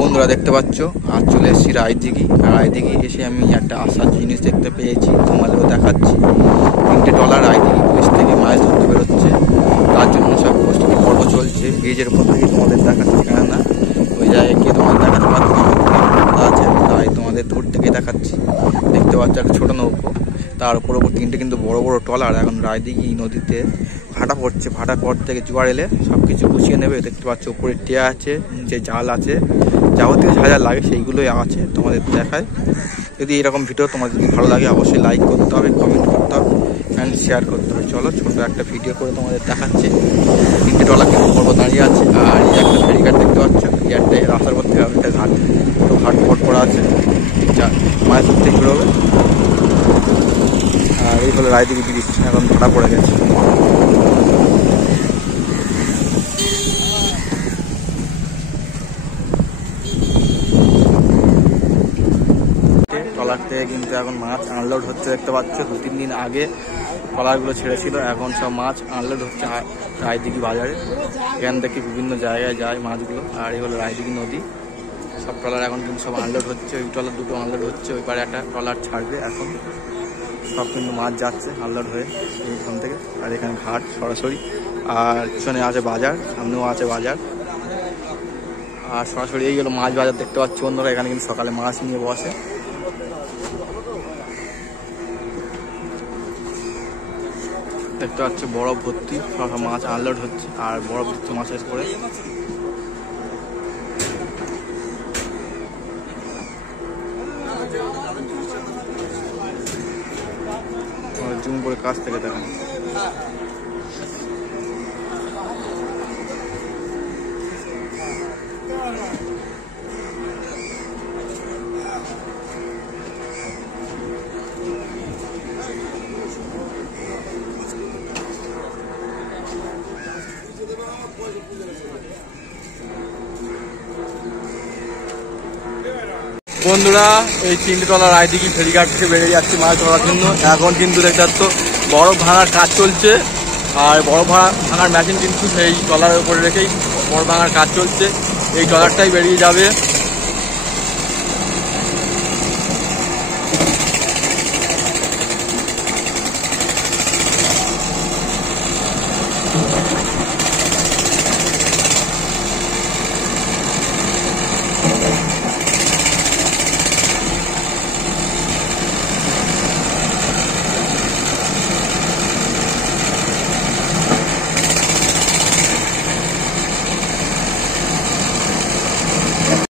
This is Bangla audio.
বন্ধুরা দেখতে পাচ্ছ আজ চলে এসেছি রায়দিঘি। রায়দিঘি এসে আমি একটা আসার জিনিস দেখতে পেয়েছি, তোমাদেরও দেখাচ্ছি। 3টে ট্রলার রায়দিঘি ব্রিজ থেকে মাছ ধরতে বেরোচ্ছে, তার জন্য সব প্রস্তুতি পর্ব চলছে। ব্রিজের উপর থেকে তোমাদের দেখাচ্ছি, কেননা ওই জায়গায় গিয়ে তোমাদের দেখাতে পারবো আছে, তাই তোমাদের দূর থেকে দেখাচ্ছি। দেখতে পাচ্ছ একটা ছোটো নৌকো, তার উপর 3টে কিন্তু বড় বড় ট্রলার এখন রায়দিঘি নদীতে ভাটা পড়ছে। ভাটার পর থেকে জোয়ার এলে সব কিছু গুছিয়ে নেবে। দেখতে পাচ্ছ উপরে টিয়া আছে, যে জাল আছে, যাবতীয় যা যা লাগে সেইগুলোই আছে, তোমাদের দেখায়। যদি এরকম ভিডিও তোমাদের যদি ভালো লাগে অবশ্যই লাইক করতে হবে, কমেন্ট করতে হবে অ্যান্ড শেয়ার করতে হবে। চলো ছোটো একটা ভিডিও করে তোমাদের দেখাচ্ছি। 3টে ট্রলার কিন্তু পর্ব দাঁড়িয়ে আছে, আর এই একটা ফেরিঘাট দেখতে পাচ্ছ। এই রাস্তার পর থেকে একটা ঘাট, তো ঘাট পট করা আছে, যা মাছ ধরতে বেরোবে। আর এই হলো রায়দিঘি ব্রিজ, এখন ভাড়া পড়ে গেছে। ট্রলার থেকে কিন্তু এখন মাছ আনলোড হচ্ছে, দেখতে পাচ্ছ। 2-3 দিন আগে ট্রলারগুলো ছেড়েছিল, এখন সব মাছ আনলোড হচ্ছে রায়দিঘি বাজারে। এখান থেকে বিভিন্ন জায়গায় যায় মাছগুলো। আর এই হলো রায়দিঘি নদী, সব ট্রলার এখন কিন্তু সব আনলোড হচ্ছে। ওই ট্রলার দুটো আনলোড হচ্ছে, ওই পারে একটা ট্রলার ছাড়বে এখন। সব কিন্তু মাছ যাচ্ছে আনলোড হয়ে এইখান থেকে। আর এখানে ঘাট সরাসরি, আর পিছনে আছে বাজার, সামনেও আছে বাজার। আর সরাসরি এই হলো মাছ বাজার, দেখতে পাচ্ছি বন্ধুরা। এখানে কিন্তু সকালে মাছ নিয়ে বসে। দেখতে পাচ্ছ বরফ ভর্তি, সব মাছ আনলোড হচ্ছে, আর বরফ দিচ্ছে মাছের করে। জুম করে কাছ থেকে দেখেন। বন্ধুরা এই 3টে ট্রলার রায়দিঘি ফেরিঘাট থেকে বেরিয়ে যাচ্ছে মাছ ধরার জন্য। এখন কিন্তু দেখতে পাচ্ছ বরফ ভাঙার কাজ চলছে, আর বরফ ভাঙার মেশিন কিন্তু সেই ট্রলারের উপরে রেখেই বরফ ভাঙার কাজ চলছে। এই ট্রলারটাই বেরিয়ে যাবে